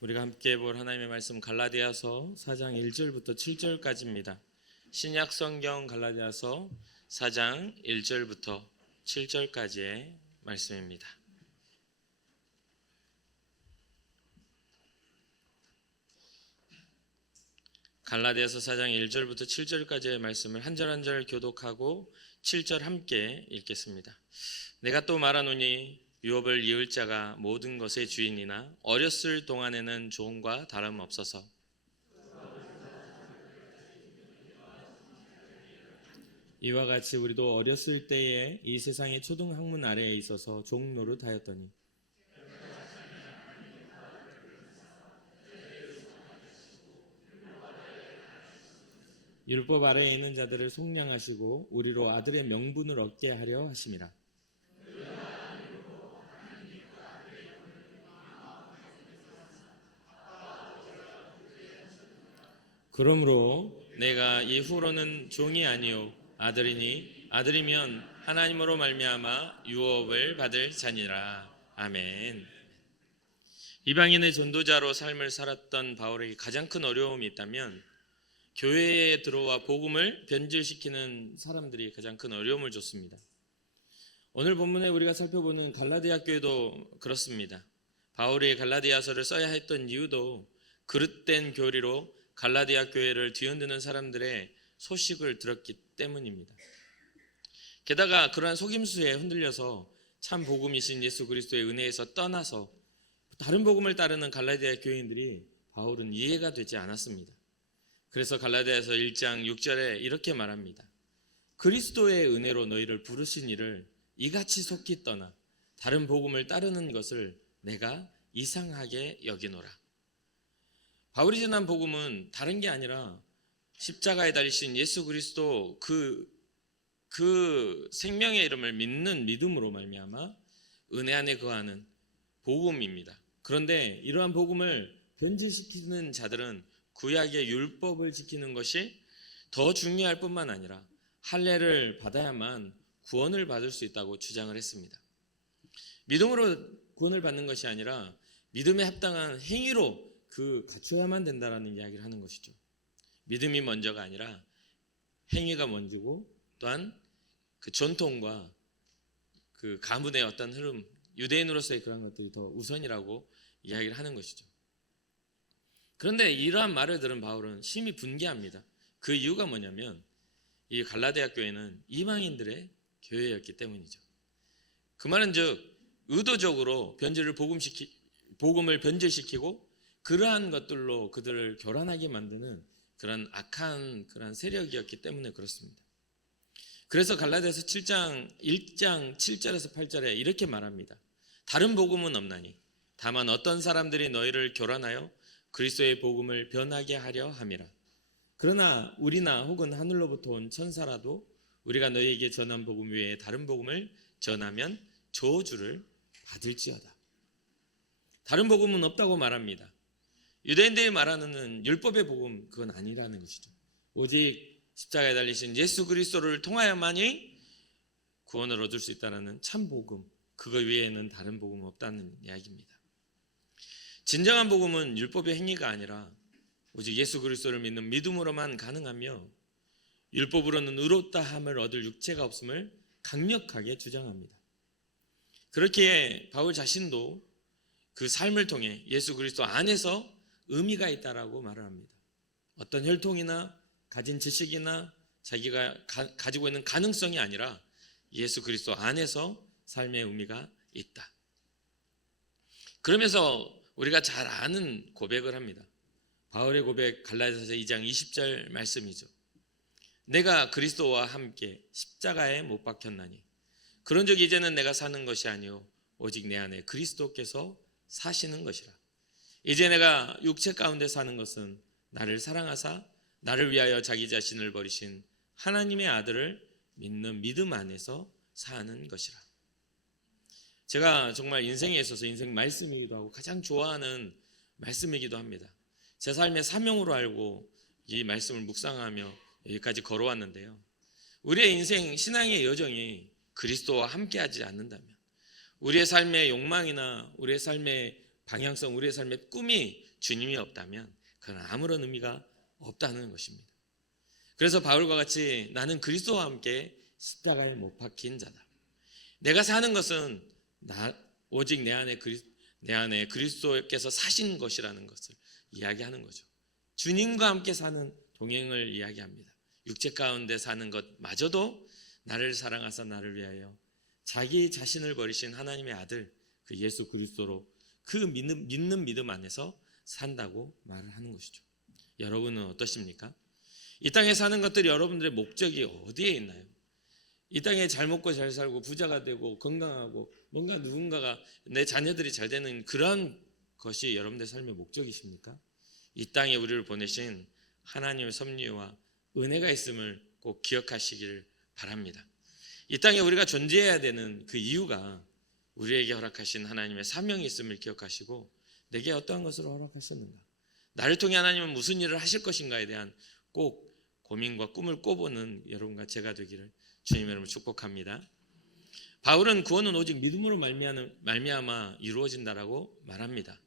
우리가 함께 볼 하나님의 말씀 갈라디아서 4장 1절부터 7절까지입니다. 신약 성경 갈라디아서 4장 1절부터 7절까지의 말씀입니다. 갈라디아서 4장 1절부터 7절까지의 말씀을 한 절 한 절 교독하고 7절 함께 읽겠습니다. 내가 또 말하노니 유업을 이을 자가 모든 것의 주인이나 어렸을 동안에는 종과 다름없어서 이와 같이 우리도 어렸을 때에 이 세상의 초등학문 아래에 있어서 종 노릇하였더니 율법 아래에 있는 자들을 속량하시고 우리로 아들의 명분을 얻게 하려 하심이라. 그러므로 내가 이후로는 종이 아니요 아들이니 아들이면 하나님으로 말미암아 유업을 받을 자니라. 아멘. 이방인의 전도자로 삶을 살았던 바울에게 가장 큰 어려움이 있다면 교회에 들어와 복음을 변질시키는 사람들이 가장 큰 어려움을 줬습니다. 오늘 본문에 우리가 살펴보는 갈라디아 교회도 그렇습니다. 바울이 갈라디아서를 써야 했던 이유도 그릇된 교리로 갈라디아 교회를 뒤흔드는 사람들의 소식을 들었기 때문입니다. 게다가 그러한 속임수에 흔들려서 참 복음이신 예수 그리스도의 은혜에서 떠나서 다른 복음을 따르는 갈라디아 교인들이 바울은 이해가 되지 않았습니다. 그래서 갈라디아서 1장 6절에 이렇게 말합니다. 그리스도의 은혜로 너희를 부르신 이를 이같이 속히 떠나 다른 복음을 따르는 것을 내가 이상하게 여기노라. 바울이 전한 복음은 다른 게 아니라 십자가에 달리신 예수 그리스도 그 생명의 이름을 믿는 믿음으로 말미암아 은혜 안에 거하는 복음입니다. 그런데 이러한 복음을 변질시키는 자들은 구약의 율법을 지키는 것이 더 중요할 뿐만 아니라 할례를 받아야만 구원을 받을 수 있다고 주장을 했습니다. 믿음으로 구원을 받는 것이 아니라 믿음에 합당한 행위로 갖춰야만 된다라는 이야기를 하는 것이죠. 믿음이 먼저가 아니라 행위가 먼저고 또한 그 전통과 그 가문의 어떤 흐름, 유대인으로서의 그런 것들이 더 우선이라고 이야기를 하는 것이죠. 그런데 이러한 말을 들은 바울은 심히 분개합니다. 그 이유가 뭐냐면 이 갈라디아 교회는 이방인들의 교회였기 때문이죠. 그 말은 즉 의도적으로 복음을 변질시키고 그러한 것들로 그들을 교란하게 만드는 그런 악한 그런 세력이었기 때문에 그렇습니다. 그래서 갈라디아서 7장 1장 7절에서 8절에 이렇게 말합니다. 다른 복음은 없나니 다만 어떤 사람들이 너희를 교란하여 그리스도의 복음을 변하게 하려 함이라. 그러나 우리나 혹은 하늘로부터 온 천사라도 우리가 너희에게 전한 복음 외에 다른 복음을 전하면 저주를 받을지어다. 다른 복음은 없다고 말합니다. 유대인들이 말하는 율법의 복음, 그건 아니라는 것이죠. 오직 십자가에 달리신 예수 그리스도를 통하여만이 구원을 얻을 수 있다는 참 복음, 그거 외에는 다른 복음은 없다는 이야기입니다. 진정한 복음은 율법의 행위가 아니라 오직 예수 그리스도를 믿는 믿음으로만 가능하며 율법으로는 의롭다함을 얻을 육체가 없음을 강력하게 주장합니다. 그렇기에 바울 자신도 그 삶을 통해 예수 그리스도 안에서 의미가 있다라고 말을 합니다. 어떤 혈통이나 가진 지식이나 자기가 가지고 있는 가능성이 아니라 예수 그리스도 안에서 삶의 의미가 있다. 그러면서 우리가 잘 아는 고백을 합니다. 바울의 고백 갈라디아서 2장 20절 말씀이죠. 내가 그리스도와 함께 십자가에 못 박혔나니 그런즉 이제는 내가 사는 것이 아니요 오직 내 안에 그리스도께서 사시는 것이라. 이제 내가 육체 가운데 사는 것은 나를 사랑하사 나를 위하여 자기 자신을 버리신 하나님의 아들을 믿는 믿음 안에서 사는 것이라. 제가 정말 인생에 있어서 인생 말씀이기도 하고 가장 좋아하는 말씀이기도 합니다. 제 삶의 사명으로 알고 이 말씀을 묵상하며 여기까지 걸어왔는데요. 우리의 인생 신앙의 여정이 그리스도와 함께하지 않는다면 우리의 삶의 욕망이나 우리의 삶의 방향성, 우리의 삶의 꿈이 주님이 없다면 그건 아무런 의미가 없다는 것입니다. 그래서 바울과 같이 나는 그리스도와 함께 십자가에 못 박힌 자다. 내가 사는 것은 오직 내 안에 그리스도께서 사신 것이라는 것을 이야기하는 거죠. 주님과 함께 사는 동행을 이야기합니다. 육체 가운데 사는 것마저도 나를 사랑하사 나를 위하여 자기 자신을 버리신 하나님의 아들 그 예수 그리스도로 그 믿는 믿음 안에서 산다고 말을 하는 것이죠. 여러분은 어떠십니까? 이 땅에 사는 것들이 여러분들의 목적이 어디에 있나요? 이 땅에 잘 먹고 잘 살고 부자가 되고 건강하고 뭔가 누군가가 내 자녀들이 잘 되는 그런 것이 여러분들의 삶의 목적이십니까? 이 땅에 우리를 보내신 하나님의 섭리와 은혜가 있음을 꼭 기억하시길 바랍니다. 이 땅에 우리가 존재해야 되는 그 이유가 우리에게 허락하신 하나님의 사명이 있음을 기억하시고 내게 어떠한 것을 허락하셨는가, 나를 통해 하나님은 무슨 일을 하실 것인가에 대한 꼭 고민과 꿈을 꿔보는 여러분과 제가 되기를 주님의 이름으로 축복합니다. 바울은 구원은 오직 믿음으로 말미암아 이루어진다라고 말합니다.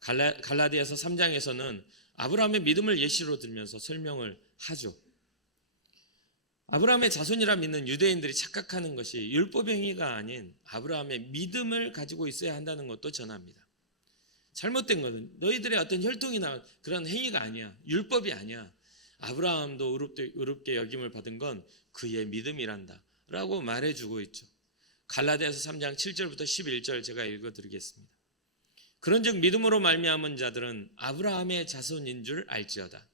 갈라디아서 3장에서는 아브라함의 믿음을 예시로 들면서 설명을 하죠. 아브라함의 자손이라 믿는 유대인들이 착각하는 것이 율법의 행위가 아닌 아브라함의 믿음을 가지고 있어야 한다는 것도 전합니다. 잘못된 것은 너희들의 어떤 혈통이나 그런 행위가 아니야. 율법이 아니야. 아브라함도 의롭게 여김을 받은 건 그의 믿음이란다 라고 말해주고 있죠. 갈라디아서 3장 7절부터 11절 제가 읽어드리겠습니다. 그런즉 믿음으로 말미암은 자들은 아브라함의 자손인 줄 알지어다.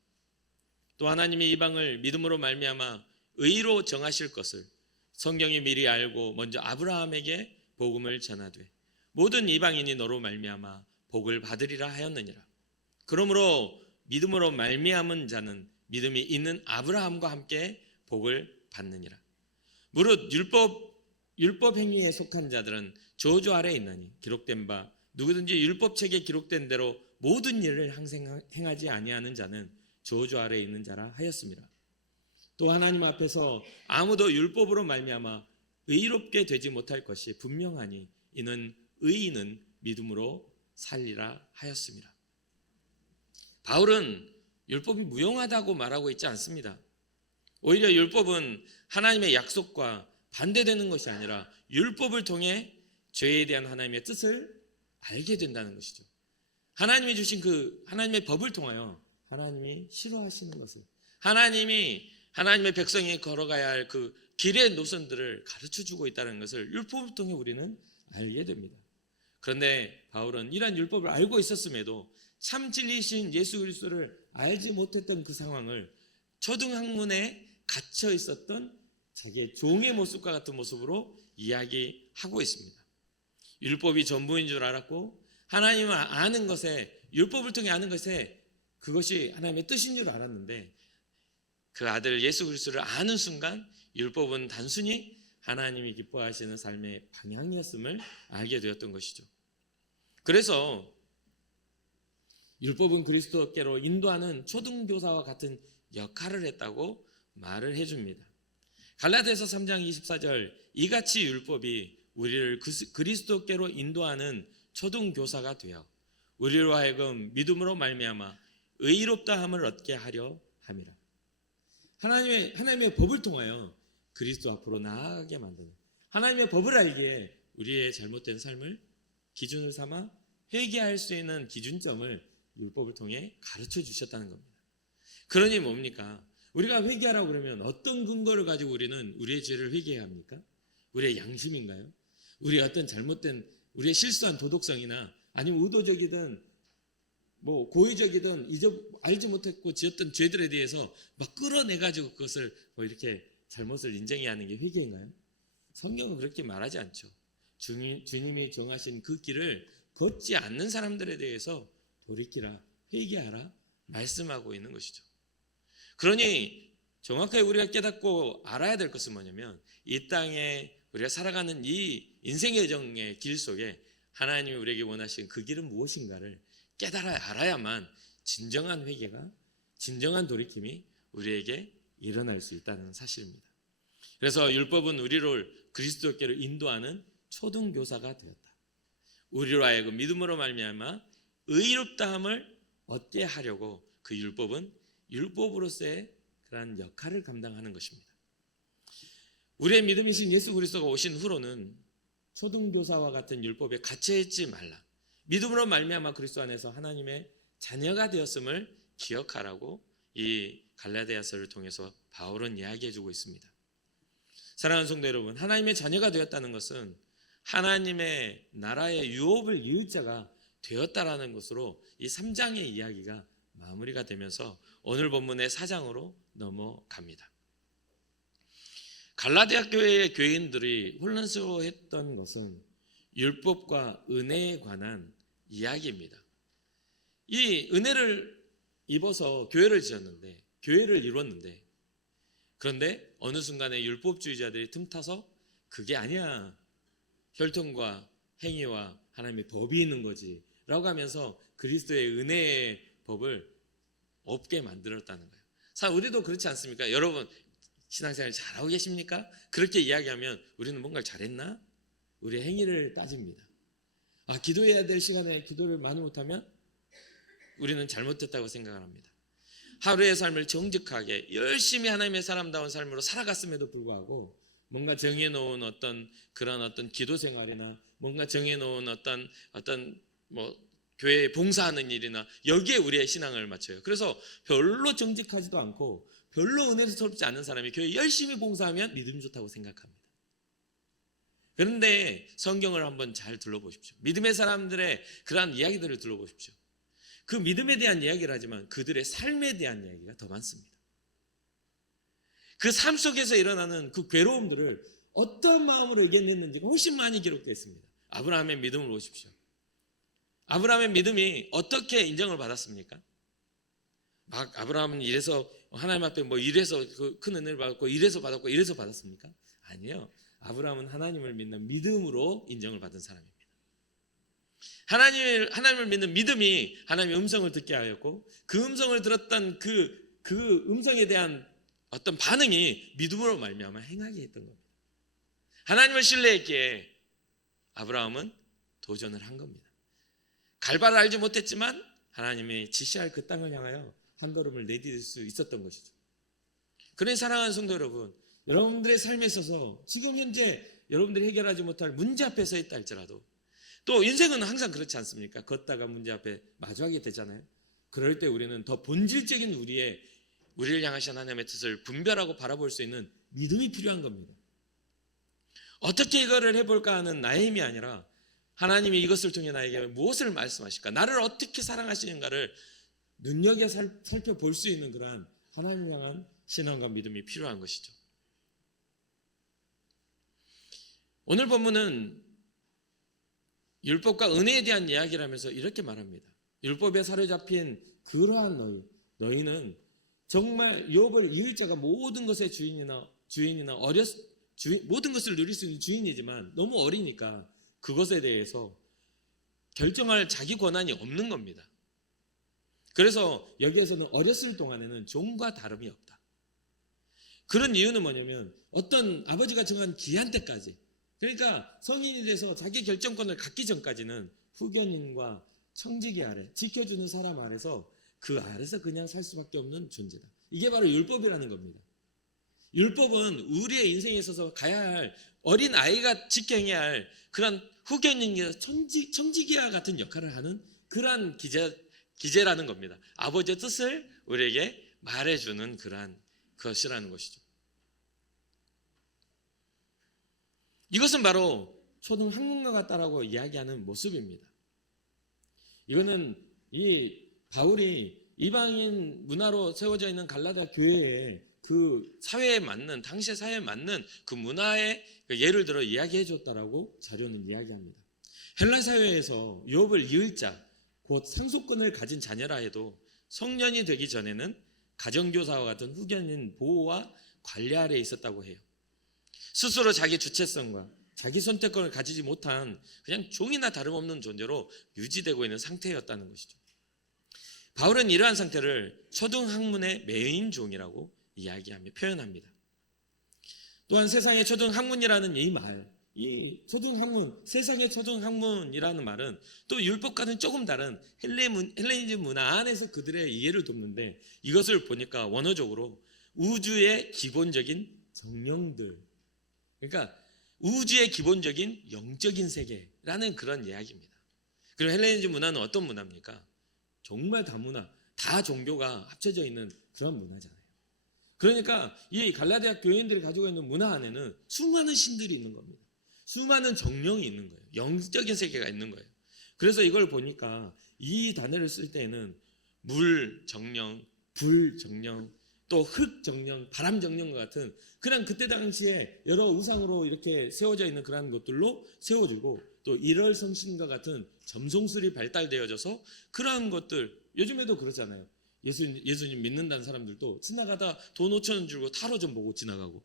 또 하나님이 이방을 믿음으로 말미암아 의로 정하실 것을 성경이 미리 알고 먼저 아브라함에게 복음을 전하되 모든 이방인이 너로 말미암아 복을 받으리라 하였느니라. 그러므로 믿음으로 말미암은 자는 믿음이 있는 아브라함과 함께 복을 받느니라. 무릇 율법 행위에 속한 자들은 저주 아래에 있나니 기록된 바 누구든지 율법책에 기록된 대로 모든 일을 행하지 아니하는 자는 저주 아래에 있는 자라 하였습니다. 또 하나님 앞에서 아무도 율법으로 말미암아 의롭게 되지 못할 것이 분명하니 이는 의인은 믿음으로 살리라 하였습니다. 바울은 율법이 무용하다고 말하고 있지 않습니다. 오히려 율법은 하나님의 약속과 반대되는 것이 아니라 율법을 통해 죄에 대한 하나님의 뜻을 알게 된다는 것이죠. 하나님이 주신 그 하나님의 법을 통하여 하나님이 싫어하시는 것을, 하나님의 백성이 걸어가야 할 그 길의 노선들을 가르쳐주고 있다는 것을 율법을 통해 우리는 알게 됩니다. 그런데 바울은 이러한 율법을 알고 있었음에도 참 진리이신 예수 그리스도를 알지 못했던 그 상황을 초등학문에 갇혀 있었던 자기의 종의 모습과 같은 모습으로 이야기하고 있습니다. 율법이 전부인 줄 알았고 하나님을 아는 것에, 율법을 통해 아는 것에 그것이 하나님의 뜻인 줄 알았는데 그 아들 예수 그리스도를 아는 순간 율법은 단순히 하나님이 기뻐하시는 삶의 방향이었음을 알게 되었던 것이죠. 그래서 율법은 그리스도께로 인도하는 초등교사와 같은 역할을 했다고 말을 해줍니다. 갈라디아서 3장 24절 이같이 율법이 우리를 그리스도께로 인도하는 초등교사가 되어 우리로 하여금 믿음으로 말미암아 의롭다함을 얻게 하려 함이라. 하나님의 법을 통하여 그리스도 앞으로 나아가게 만드는, 하나님의 법을 알기에 우리의 잘못된 삶을 기준을 삼아 회개할 수 있는 기준점을 율법을 통해 가르쳐 주셨다는 겁니다. 그러니 뭡니까? 우리가 회개하라고 그러면 어떤 근거를 가지고 우리는 우리의 죄를 회개해야 합니까? 우리의 양심인가요? 우리의 어떤 잘못된, 우리의 실수한 도덕성이나 아니면 의도적이든 뭐 고의적이든 알지 못했고 지었던 죄들에 대해서 막 끌어내가지고 그것을 뭐 이렇게 잘못을 인정해야 하는 게 회개인가요? 성경은 그렇게 말하지 않죠. 주님이 정하신 그 길을 걷지 않는 사람들에 대해서 돌이키라, 회개하라 말씀하고 있는 것이죠. 그러니 정확하게 우리가 깨닫고 알아야 될 것은 뭐냐면 이 땅에 우리가 살아가는 이 인생의 여정의 길 속에 하나님이 우리에게 원하시는 그 길은 무엇인가를 깨달아야 알아야만 진정한 회개가, 진정한 돌이킴이 우리에게 일어날 수 있다는 사실입니다. 그래서 율법은 우리를 그리스도께로 인도하는 초등교사가 되었다. 우리로 하여금 믿음으로 말미암아 의롭다함을 얻게 하려고 그 율법은 율법으로서의 그러한 역할을 감당하는 것입니다. 우리의 믿음이신 예수 그리스도가 오신 후로는 초등교사와 같은 율법에 갇혀있지 말라. 믿음으로 말미암아 그리스도 안에서 하나님의 자녀가 되었음을 기억하라고 이 갈라디아서를 통해서 바울은 이야기해주고 있습니다. 사랑하는 성도 여러분, 하나님의 자녀가 되었다는 것은 하나님의 나라의 유업을 이을 자가 되었다라는 것으로 이 3장의 이야기가 마무리가 되면서 오늘 본문의 4장으로 넘어갑니다. 갈라디아 교회의 교인들이 혼란스러워했던 것은 율법과 은혜에 관한 이야기입니다. 이 은혜를 입어서 교회를 지었는데, 교회를 이뤘는데, 그런데 어느 순간에 율법주의자들이 틈타서 그게 아니야, 혈통과 행위와 하나님의 법이 있는 거지 라고 하면서 그리스도의 은혜의 법을 없게 만들었다는 거예요. 사, 우리도 그렇지 않습니까? 여러분 신앙생활 잘하고 계십니까? 그렇게 이야기하면 우리는 뭔가를 잘했나? 우리의 행위를 따집니다. 기도해야 될 시간에 기도를 많이 못하면 우리는 잘못했다고 생각을 합니다. 하루의 삶을 정직하게 열심히 하나님의 사람다운 삶으로 살아갔음에도 불구하고 뭔가 정해놓은 어떤 기도 생활이나 뭔가 정해놓은 어떤 교회에 봉사하는 일이나 여기에 우리의 신앙을 맞춰요. 그래서 별로 정직하지도 않고 별로 은혜스럽지 않은 사람이 교회에 열심히 봉사하면 믿음이 좋다고 생각합니다. 그런데 성경을 한번 잘 둘러보십시오. 믿음의 사람들의 그러한 이야기들을 둘러보십시오. 그 믿음에 대한 이야기를 하지만 그들의 삶에 대한 이야기가 더 많습니다. 그 삶 속에서 일어나는 그 괴로움들을 어떤 마음으로 이겨냈는지가 훨씬 많이 기록되어 있습니다. 아브라함의 믿음을 보십시오. 아브라함의 믿음이 어떻게 인정을 받았습니까? 막 아브라함은 이래서 하나님 앞에 이래서 큰 은혜를 받았고 이래서 받았고 이래서 받았습니까? 아니요. 아브라함은 하나님을 믿는 믿음으로 인정을 받은 사람입니다. 하나님을 믿는 믿음이 하나님의 음성을 듣게 하였고 그 음성을 들었던 그 음성에 대한 어떤 반응이 믿음으로 말미암아 행하게 했던 겁니다. 하나님을 신뢰했기에 아브라함은 도전을 한 겁니다. 갈 바를 알지 못했지만 하나님이 지시할 그 땅을 향하여 한 걸음을 내디딜 수 있었던 것이죠. 그러니 사랑하는 성도 여러분, 여러분들의 삶에 있어서 지금 현재 여러분들이 해결하지 못할 문제 앞에 서 있다 할지라도 또 인생은 항상 그렇지 않습니까? 걷다가 문제 앞에 마주하게 되잖아요. 그럴 때 우리는 더 본질적인 우리를 향하신 하나님의 뜻을 분별하고 바라볼 수 있는 믿음이 필요한 겁니다. 어떻게 이거를 해볼까 하는 나의 힘이 아니라 하나님이 이것을 통해 나에게 무엇을 말씀하실까? 나를 어떻게 사랑하시는가를 눈여겨 살펴볼 수 있는 그러한 하나님 향한 신앙과 믿음이 필요한 것이죠. 오늘 본문은 율법과 은혜에 대한 이야기를 하면서 이렇게 말합니다. 율법에 사로잡힌 그러한 너희는 정말 욥을 이을 자가 모든 것의 주인이나 모든 것을 누릴 수 있는 주인이지만 너무 어리니까 그것에 대해서 결정할 자기 권한이 없는 겁니다. 그래서 여기에서는 어렸을 동안에는 종과 다름이 없다. 그런 이유는 뭐냐면 어떤 아버지가 정한 기한 때까지, 그러니까 성인이 돼서 자기 결정권을 갖기 전까지는 후견인과 청지기 아래 지켜주는 사람 아래서 그 아래서 그냥 살 수밖에 없는 존재다. 이게 바로 율법이라는 겁니다. 율법은 우리의 인생에 있어서 가야 할 어린 아이가 지켜야 할 그런 후견인과 청지기와 같은 역할을 하는 그러한 기제라는 겁니다. 아버지의 뜻을 우리에게 말해주는 그러한 것이라는 것이죠. 이것은 바로 초등학문과 같다라고 이야기하는 모습입니다. 이거는 이 바울이 이방인 문화로 세워져 있는 갈라디아 교회의 그 사회에 맞는, 당시의 사회에 맞는 그 문화의 예를 들어 이야기해 줬다라고 자료는 이야기합니다. 헬라 사회에서 욥을 이을 자, 곧 상속권을 가진 자녀라 해도 성년이 되기 전에는 가정교사와 같은 후견인 보호와 관리 아래에 있었다고 해요. 스스로 자기 주체성과 자기 선택권을 가지지 못한 그냥 종이나 다름없는 존재로 유지되고 있는 상태였다는 것이죠. 바울은 이러한 상태를 초등학문의 매인 종이라고 이야기하며 표현합니다. 또한 세상의 초등학문이라는 이 말, 이 초등학문, 세상의 초등학문이라는 말은 또 율법과는 조금 다른 헬레니즘 문화 안에서 그들의 이해를 돕는데, 이것을 보니까 원어적으로 우주의 기본적인 정령들, 그러니까 우주의 기본적인 영적인 세계라는 그런 이야기입니다. 그리고 헬레니즘 문화는 어떤 문화입니까? 정말 다문화, 다 종교가 합쳐져 있는 그런 문화잖아요. 그러니까 이 갈라디아 교인들이 가지고 있는 문화 안에는 수많은 신들이 있는 겁니다. 수많은 정령이 있는 거예요. 영적인 세계가 있는 거예요. 그래서 이걸 보니까 이 단어를 쓸 때는 물 정령, 불 정령, 또 흙 정령, 바람 정령과 같은 그냥 그때 당시에 여러 우상으로 이렇게 세워져 있는 그런 것들로 세워지고, 또 일월성신과 같은 점성술이 발달되어져서 그러한 것들, 요즘에도 그렇잖아요. 예수님 믿는다는 사람들도 지나가다 돈 5,000원 주고 타로 좀 보고 지나가고,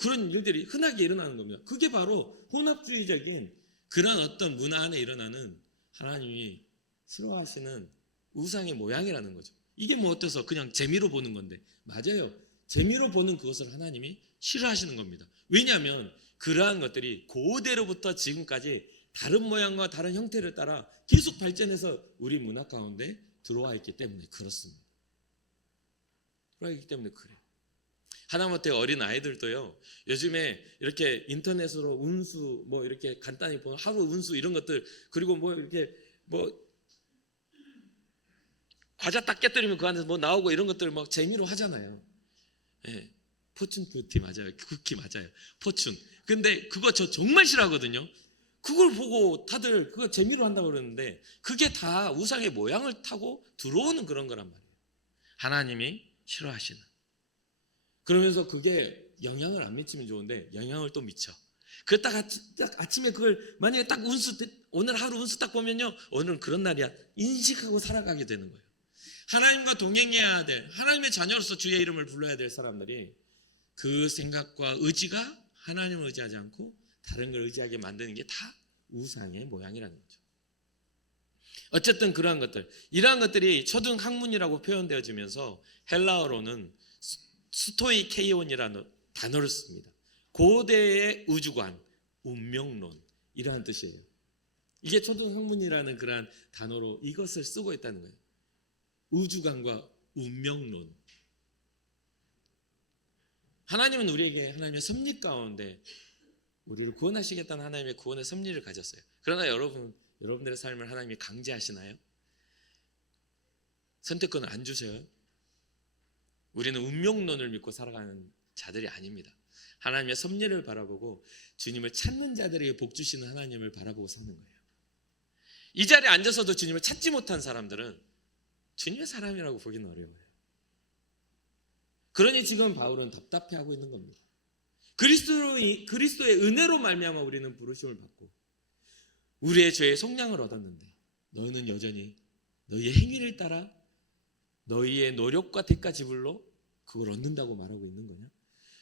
그런 일들이 흔하게 일어나는 겁니다. 그게 바로 혼합주의적인 그런 어떤 문화 안에 일어나는 하나님이 싫어하시는 우상의 모양이라는 거죠. 이게 뭐 어때서 그냥 재미로 보는 건데, 맞아요. 재미로 보는 그것을 하나님이 싫어하시는 겁니다. 왜냐하면 그러한 것들이 고대로부터 지금까지 다른 모양과 다른 형태를 따라 계속 발전해서 우리 문화 가운데 들어와 있기 때문에 그렇습니다. 들어와 있기 때문에 그래요. 하다못해 어린 아이들도요, 요즘에 이렇게 인터넷으로 운수 뭐 이렇게 간단히 보는 하루 운수 이런 것들, 그리고 뭐 이렇게 뭐 과자 딱 깨뜨리면 그 안에서 뭐 나오고 이런 것들 막 재미로 하잖아요. 예, 포춘 쿠키 맞아요. 쿠키 맞아요. 포춘. 근데 그거 저 정말 싫어하거든요. 그걸 보고 다들 그거 재미로 한다고 그러는데 그게 다 우상의 모양을 타고 들어오는 그런 거란 말이에요. 하나님이 싫어하시는. 그러면서 그게 영향을 안 미치면 좋은데 영향을 또 미쳐. 그 딱 아침에 그걸 만약에 딱 오늘 하루 운수 딱 보면요, 오늘은 그런 날이야 인식하고 살아가게 되는 거예요. 하나님과 동행해야 될, 하나님의 자녀로서 주의 이름을 불러야 될 사람들이 그 생각과 의지가 하나님을 의지하지 않고 다른 걸 의지하게 만드는 게 다 우상의 모양이라는 거죠. 어쨌든 그러한 것들, 이러한 것들이 초등학문이라고 표현되어지면서 헬라어로는 스토이케이온이라는 단어를 씁니다. 고대의 우주관, 운명론, 이러한 뜻이에요. 이게 초등학문이라는 그러한 단어로 이것을 쓰고 있다는 거예요. 우주관과 운명론. 하나님은 우리에게 하나님의 섭리 가운데 우리를 구원하시겠다는 하나님의 구원의 섭리를 가졌어요. 그러나 여러분들의 삶을 하나님이 강제하시나요? 선택권을 안 주셔요? 우리는 운명론을 믿고 살아가는 자들이 아닙니다. 하나님의 섭리를 바라보고 주님을 찾는 자들에게 복 주시는 하나님을 바라보고 사는 거예요. 이 자리에 앉아서도 주님을 찾지 못한 사람들은 주님의 사람이라고 보기는 어려워요. 그러니 지금 바울은 답답해하고 있는 겁니다. 그리스도의 은혜로 말미암아 우리는 부르심을 받고 우리의 죄의 속량을 얻었는데 너희는 여전히 너희의 행위를 따라 너희의 노력과 대가 지불로 그걸 얻는다고 말하고 있는 거냐?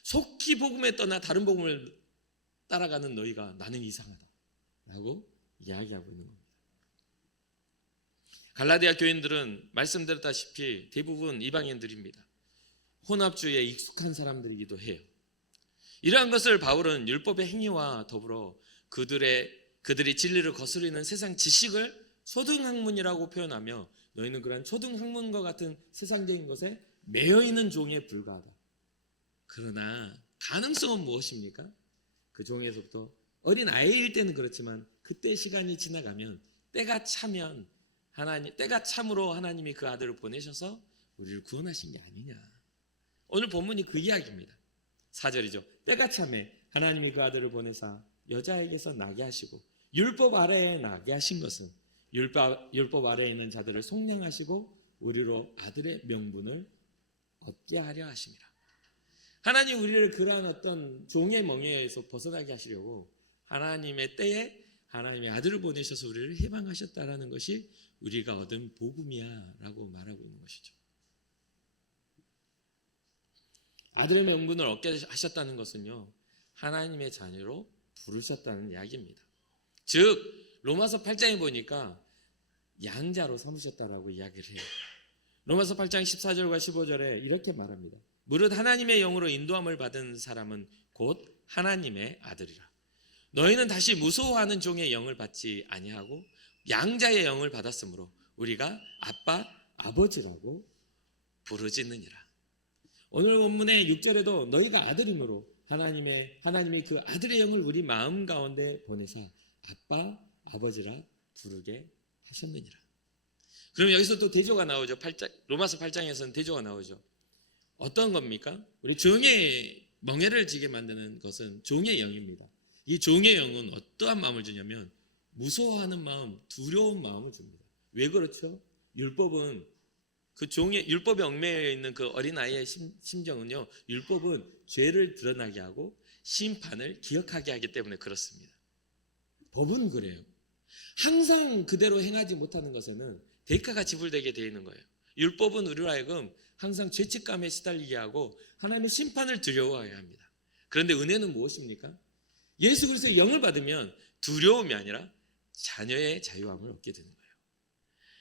속히 복음에 떠나 다른 복음을 따라가는 너희가 나는 이상하다 라고 이야기하고 있는 겁니다. 갈라디아 교인들은 말씀드렸다시피 대부분 이방인들입니다. 혼합주의에 익숙한 사람들이기도 해요. 이러한 것을 바울은 율법의 행위와 더불어 그들이 진리를 거스르는 세상 지식을 초등학문이라고 표현하며 너희는 그러한 초등학문과 같은 세상적인 것에 매여 있는 종에 불과하다. 그러나 가능성은 무엇입니까? 그 종에서부터 어린 아이일 때는 그렇지만 그때 시간이 지나가면 때가 차면 때가 참으로 하나님이 그 아들을 보내셔서 우리를 구원하신 게 아니냐. 오늘 본문이 그 이야기입니다. 4절이죠. 때가 참에 하나님이 그 아들을 보내사 여자에게서 나게 하시고 율법 아래에 나게 하신 것은 율법 아래에 있는 자들을 속량하시고 우리로 아들의 명분을 얻게 하려 하심이라. 하나님 우리를 그러한 어떤 종의 멍에에서 벗어나게 하시려고 하나님의 때에 하나님의 아들을 보내셔서 우리를 해방하셨다라는 것이 우리가 얻은 복음이야 라고 말하고 있는 것이죠. 아들의 명분을 얻게 하셨다는 것은요, 하나님의 자녀로 부르셨다는 이야기입니다. 즉 로마서 8장에 보니까 양자로 삼으셨다라고 이야기를 해요. 로마서 8장 14절과 15절에 이렇게 말합니다. 무릇 하나님의 영으로 인도함을 받은 사람은 곧 하나님의 아들이라. 너희는 다시 무서워하는 종의 영을 받지 아니하고 양자의 영을 받았으므로 우리가 아빠 아버지라고 부르짖느니라. 오늘 본문의 6절에도 너희가 아들임으로 하나님이 그 아들의 영을 우리 마음 가운데 보내사 아빠 아버지라 부르게 하셨느니라. 그럼 여기서 또 대조가 나오죠. 로마서 8장에서는 대조가 나오죠. 어떤 겁니까? 우리 종의 멍에를 지게 만드는 것은 종의 영입니다. 이 종의 영은 어떠한 마음을 주냐면 무서워하는 마음, 두려운 마음을 줍니다. 왜 그렇죠? 율법은 그 종의 율법에 얽매여 있는 그 어린 아이의 심정은요, 율법은 죄를 드러나게 하고 심판을 기억하게 하기 때문에 그렇습니다. 법은 그래요. 항상 그대로 행하지 못하는 것에는 대가가 지불되게 되어 있는 거예요. 율법은 우리로 하여금 항상 죄책감에 시달리게 하고 하나님의 심판을 두려워해야 합니다. 그런데 은혜는 무엇입니까? 예수 그리스도의 영을 받으면 두려움이 아니라 자녀의 자유함을 얻게 되는 거예요.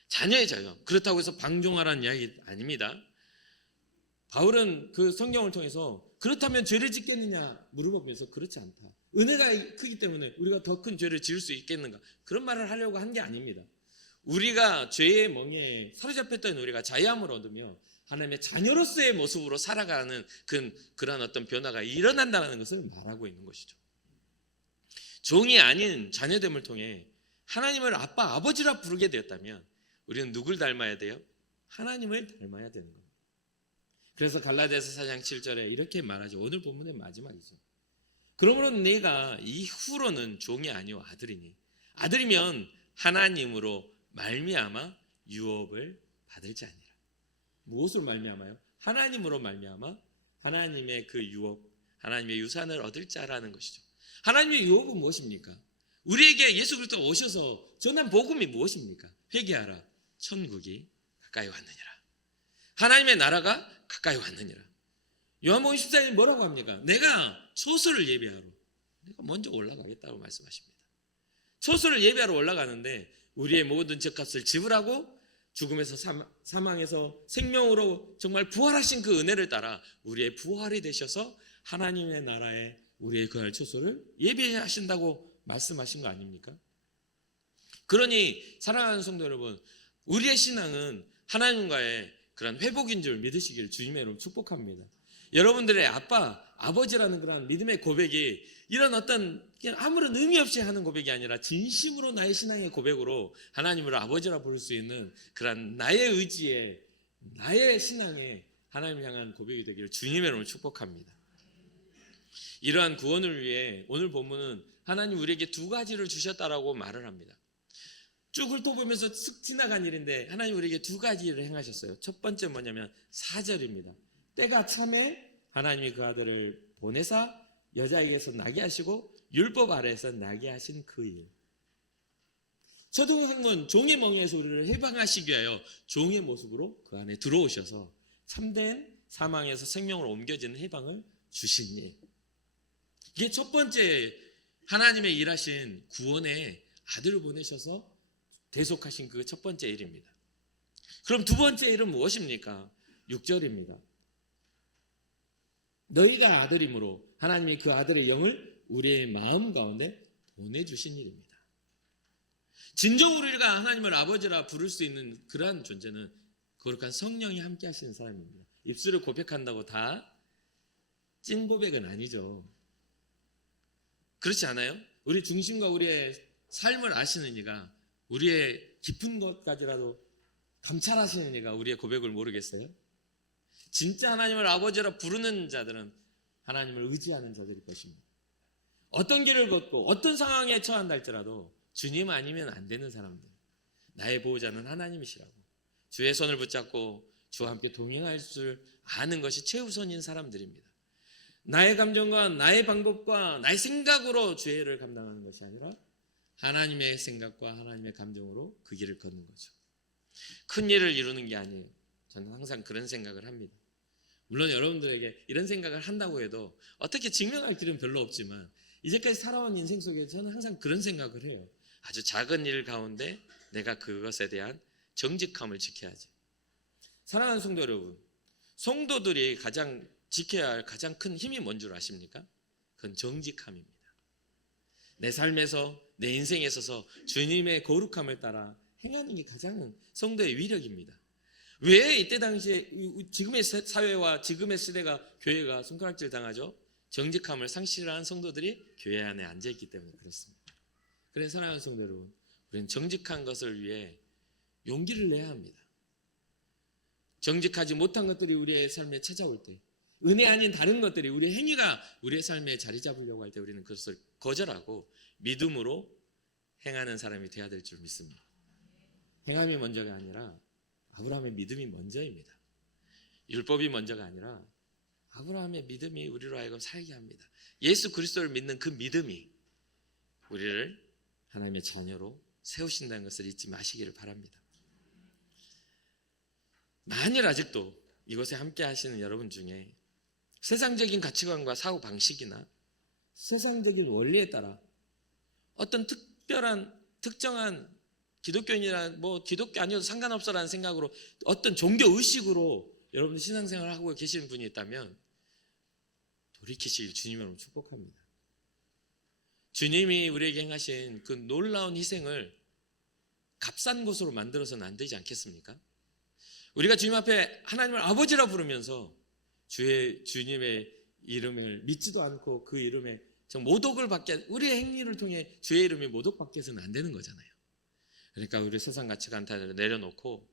자녀의 자유함. 그렇다고 해서 방종하라는 이야기 아닙니다. 바울은 그 성경을 통해서 그렇다면 죄를 짓겠느냐 물어보면서 그렇지 않다. 은혜가 크기 때문에 우리가 더 큰 죄를 지을 수 있겠는가? 그런 말을 하려고 한 게 아닙니다. 우리가 죄의 멍에에 사로잡혔던 우리가 자유함을 얻으며 하나님의 자녀로서의 모습으로 살아가는 그런 어떤 변화가 일어난다는 것을 말하고 있는 것이죠. 종이 아닌 자녀됨을 통해 하나님을 아빠, 아버지라 부르게 되었다면 우리는 누굴 닮아야 돼요? 하나님을 닮아야 되는 겁니다. 그래서 갈라디아서 4장 7절에 이렇게 말하죠. 오늘 본문의 마지막이죠. 그러므로 내가 이후로는 종이 아니오 아들이니 아들이면 하나님으로 말미암아 유업을 받을지 아니라. 무엇으로 말미암아요? 하나님으로 말미암아 하나님의 그 유업, 하나님의 유산을 얻을 자라는 것이죠. 하나님의 유업은 무엇입니까? 우리에게 예수 그리스도가 오셔서 전한 복음이 무엇입니까? 회개하라, 천국이 가까이 왔느니라. 하나님의 나라가 가까이 왔느니라. 요한복음 14장 뭐라고 합니까? 내가 초소를 예배하러 내가 먼저 올라가겠다고 말씀하십니다. 초소를 예배하러 올라가는데 우리의 모든 죄값을 지불하고 죽음에서 사망에서 생명으로 정말 부활하신 그 은혜를 따라 우리의 부활이 되셔서 하나님의 나라에 우리의 거할 초소를 예배하신다고 말씀하신 거 아닙니까? 그러니 사랑하는 성도 여러분, 우리의 신앙은 하나님과의 그런 회복인 줄 믿으시기를 주님의 이름으로 축복합니다. 여러분들의 아빠, 아버지라는 그런 믿음의 고백이 이런 어떤 아무런 의미 없이 하는 고백이 아니라 진심으로 나의 신앙의 고백으로 하나님을 아버지라 부를 수 있는 그런 나의 의지에, 나의 신앙에 하나님을 향한 고백이 되기를 주님의 이름으로 축복합니다. 이러한 구원을 위해 오늘 본문은 하나님 우리에게 두 가지를 주셨다라고 말을 합니다. 쭉 훑어보면서 쓱 지나간 일인데 하나님 우리에게 두 가지를 행하셨어요. 첫 번째 뭐냐면 4절입니다. 때가 참에 하나님이 그 아들을 보내사 여자에게서 나게 하시고 율법 아래에서 나게 하신 그 일. 초등학문 종의 멍에에서 우리를 해방하시기 위하여 종의 모습으로 그 안에 들어오셔서 참된 사망에서 생명으로 옮겨지는 해방을 주신 일. 이게 첫 번째 하나님의 일하신 구원의 아들을 보내셔서 대속하신 그 첫 번째 일입니다. 그럼 두 번째 일은 무엇입니까? 6절입니다. 너희가 아들이므로 하나님이 그 아들의 영을 우리의 마음 가운데 보내주신 일입니다. 진정 우리가 하나님을 아버지라 부를 수 있는 그러한 존재는 거룩한 성령이 함께 하시는 사람입니다. 입술을 고백한다고 다 찐 고백은 아니죠. 그렇지 않아요? 우리 중심과 우리의 삶을 아시는 이가 우리의 깊은 것까지라도 감찰하시는 이가 우리의 고백을 모르겠어요? 진짜 하나님을 아버지라 부르는 자들은 하나님을 의지하는 자들일 것입니다. 어떤 길을 걷고 어떤 상황에 처한다 할지라도 주님 아니면 안 되는 사람들, 나의 보호자는 하나님이시라고 주의 손을 붙잡고 주와 함께 동행할 줄 아는 것이 최우선인 사람들입니다. 나의 감정과 나의 방법과 나의 생각으로 죄를 감당하는 것이 아니라 하나님의 생각과 하나님의 감정으로 그 길을 걷는 거죠. 큰 일을 이루는 게 아니에요. 저는 항상 그런 생각을 합니다. 물론 여러분들에게 이런 생각을 한다고 해도 어떻게 증명할 길은 별로 없지만 이제까지 살아온 인생 속에 저는 항상 그런 생각을 해요. 아주 작은 일 가운데 내가 그것에 대한 정직함을 지켜야지. 사랑하는 성도 여러분, 성도들이 가장 지켜야 할 가장 큰 힘이 뭔 줄 아십니까? 그건 정직함입니다. 내 삶에서, 내 인생에 있어서 주님의 거룩함을 따라 행하는 게 가장 성도의 위력입니다. 왜 이때 당시에 지금의 사회와 지금의 시대가 교회가 손가락질 당하죠? 정직함을 상실한 성도들이 교회 안에 앉아있기 때문에 그렇습니다. 그래서 사랑하는 성도 여러분, 우리는 정직한 것을 위해 용기를 내야 합니다. 정직하지 못한 것들이 우리의 삶에 찾아올 때, 은혜 아닌 다른 것들이 우리의 행위가 우리의 삶에 자리 잡으려고 할 때 우리는 그것을 거절하고 믿음으로 행하는 사람이 되어야 될 줄 믿습니다. 행함이 먼저가 아니라 아브라함의 믿음이 먼저입니다. 율법이 먼저가 아니라 아브라함의 믿음이 우리로 하여금 살게 합니다. 예수 그리스도를 믿는 그 믿음이 우리를 하나님의 자녀로 세우신다는 것을 잊지 마시기를 바랍니다. 만일 아직도 이곳에 함께 하시는 여러분 중에 세상적인 가치관과 사고 방식이나 세상적인 원리에 따라 어떤 특정한 기독교인이라 기독교 아니어도 상관없어라는 생각으로 어떤 종교 의식으로 여러분 신앙생활을 하고 계시는 분이 있다면 돌이키시길 주님으로 축복합니다. 주님이 우리에게 행하신 그 놀라운 희생을 값싼 것으로 만들어서는 안 되지 않겠습니까? 우리가 주님 앞에 하나님을 아버지라 부르면서 주님의 이름을 믿지도 않고 그 이름에 모독을 받게, 우리의 행위를 통해 주의 이름이 모독받게 해서는 안 되는 거잖아요. 그러니까 우리 세상 가치관 다 내려놓고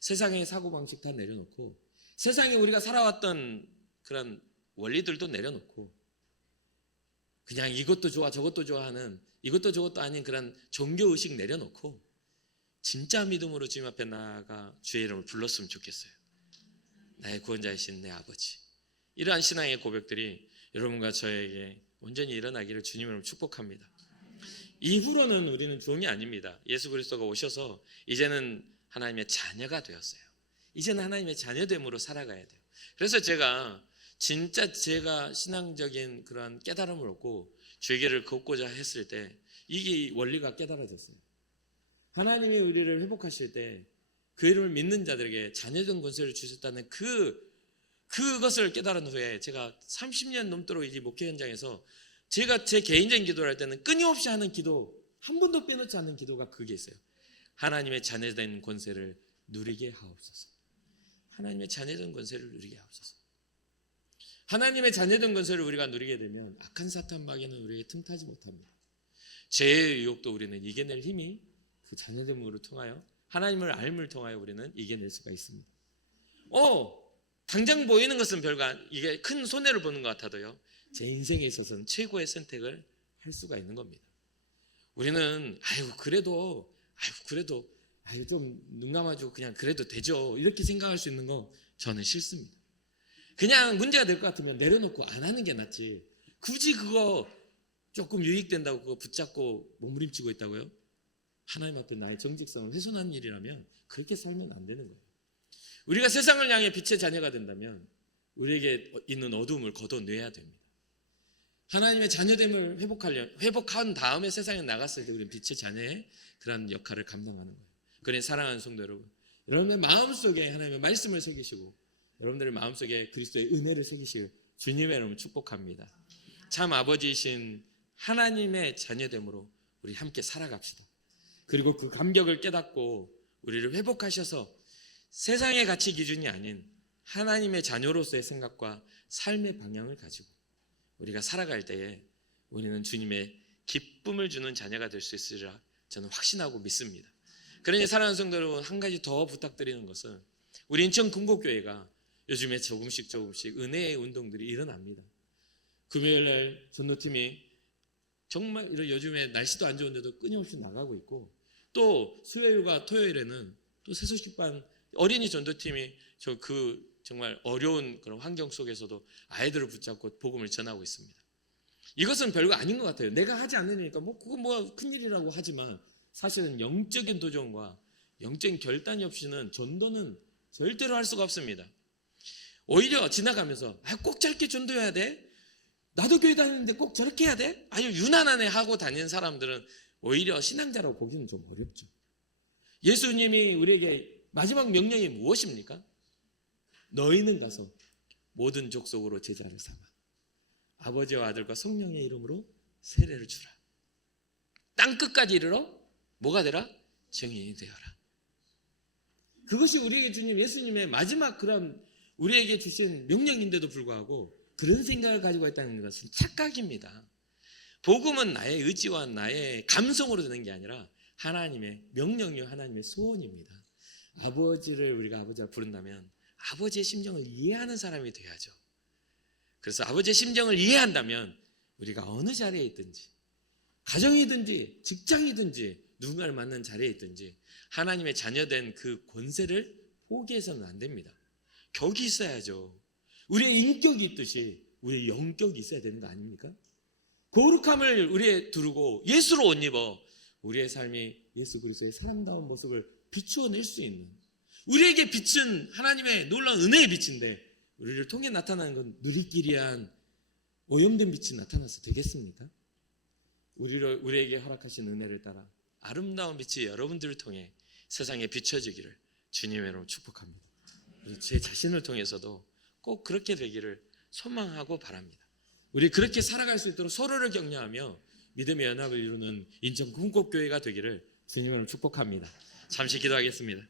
세상의 사고방식 다 내려놓고 세상에 우리가 살아왔던 그런 원리들도 내려놓고 그냥 이것도 좋아 저것도 좋아하는 이것도 저것도 아닌 그런 종교의식 내려놓고 진짜 믿음으로 주님 앞에 나아가 주의 이름을 불렀으면 좋겠어요. 나의 구원자이신 내 아버지. 이러한 신앙의 고백들이 여러분과 저에게 온전히 일어나기를 주님으로 축복합니다. 이후로는 우리는 종이 아닙니다. 예수 그리스도가 오셔서 이제는 하나님의 자녀가 되었어요. 이제는 하나님의 자녀됨으로 살아가야 돼요. 그래서 제가 신앙적인 그런 깨달음을 얻고 죄계를 걷고자 했을 때 이게 원리가 깨달아졌어요. 하나님이 우리를 회복하실 때 그 이름을 믿는 자들에게 자녀된 권세를 주셨다는 그것을 깨달은 후에 제가 30년 넘도록 이 목회 현장에서 제가 제 개인적인 기도를 할 때는 끊임없이 하는 기도, 한 번도 빼놓지 않는 기도가 그게 있어요. 하나님의 자녀된 권세를 누리게 하옵소서. 하나님의 자녀된 권세를 누리게 하옵소서. 하나님의 자녀된 권세를 우리가 누리게 되면 악한 사탄 마귀는 우리에게 틈타지 못합니다. 죄의 유혹도 우리는 이겨낼 힘이 그 자녀됨으로 통하여 하나님을 알음을 통하여 우리는 이겨낼 수가 있습니다. 당장 보이는 것은 이게 큰 손해를 보는 것 같아도요, 제 인생에 있어서는 최고의 선택을 할 수가 있는 겁니다. 우리는 그래도 좀 눈 감아주고 그냥 그래도 되죠, 이렇게 생각할 수 있는 거 저는 싫습니다. 그냥 문제가 될 것 같으면 내려놓고 안 하는 게 낫지, 굳이 그거 조금 유익된다고 그거 붙잡고 몸부림치고 있다고요? 하나님 앞에 나의 정직성을 훼손하는 일이라면 그렇게 살면 안 되는 거예요. 우리가 세상을 향해 빛의 자녀가 된다면 우리에게 있는 어두움을 걷어내야 됩니다. 하나님의 자녀됨을 회복한 다음에 세상에 나갔을 때 우리는 빛의 자녀의 그런 역할을 감당하는 거예요. 그러니 사랑하는 성도 여러분, 여러분의 마음속에 하나님의 말씀을 새기시고 여러분들의 마음속에 그리스도의 은혜를 새기시길 주님의 이름으로 축복합니다. 참 아버지이신 하나님의 자녀됨으로 우리 함께 살아갑시다. 그리고 그 감격을 깨닫고 우리를 회복하셔서 세상의 가치 기준이 아닌 하나님의 자녀로서의 생각과 삶의 방향을 가지고 우리가 살아갈 때에 우리는 주님의 기쁨을 주는 자녀가 될 수 있으리라 저는 확신하고 믿습니다. 그러니 사랑하는 성도 여러분, 한 가지 더 부탁드리는 것은 우리 인천 금곡교회가 요즘에 조금씩 은혜의 운동들이 일어납니다. 금요일날 전도팀이 정말 요즘에 날씨도 안 좋은데도 끊임없이 나가고 있고, 또 수요일과 토요일에는 또 새소식반 어린이 전도팀이 정말 어려운 그런 환경 속에서도 아이들을 붙잡고 복음을 전하고 있습니다. 이것은 별거 아닌 것 같아요. 내가 하지 않으니까 그거 큰일이라고 하지만 사실은 영적인 도전과 영적인 결단이 없이는 전도는 절대로 할 수가 없습니다. 오히려 지나가면서 꼭 저렇게 전도해야 돼? 나도 교회 다니는데 꼭 저렇게 해야 돼? 아주 유난하네 하고 다니는 사람들은 오히려 신앙자라고 보기는 좀 어렵죠. 예수님이 우리에게 마지막 명령이 무엇입니까? 너희는 가서 모든 족속으로 제자를 삼아 아버지와 아들과 성령의 이름으로 세례를 주라. 땅 끝까지 이르러 뭐가 되라? 증인이 되어라. 그것이 우리에게 주님 예수님의 마지막 그런 우리에게 주신 명령인데도 불구하고 그런 생각을 가지고 있다는 것은 착각입니다. 복음은 나의 의지와 나의 감성으로 되는 게 아니라 하나님의 명령이요 하나님의 소원입니다. 아버지를 우리가 아버지라 부른다면 아버지의 심정을 이해하는 사람이 돼야죠. 그래서 아버지의 심정을 이해한다면 우리가 어느 자리에 있든지 가정이든지 직장이든지 누군가를 만난 자리에 있든지 하나님의 자녀된 그 권세를 포기해서는 안 됩니다. 격이 있어야죠. 우리의 인격이 있듯이 우리의 영격이 있어야 되는 거 아닙니까? 거룩함을 우리에 두르고 예수로 옷 입어 우리의 삶이 예수 그리스도의 사람다운 모습을 비추어낼 수 있는 우리에게 빛은 하나님의 놀라운 은혜의 빛인데 우리를 통해 나타나는 건 누리끼리한 오염된 빛이 나타나서 되겠습니까? 우리에게 허락하신 은혜를 따라 아름다운 빛이 여러분들을 통해 세상에 비춰지기를 주님의 이름으로 축복합니다. 제 자신을 통해서도 꼭 그렇게 되기를 소망하고 바랍니다. 우리 그렇게 살아갈 수 있도록 서로를 격려하며 믿음의 연합을 이루는 인천 궁곡교회가 되기를 주님으로 축복합니다. 잠시 기도하겠습니다.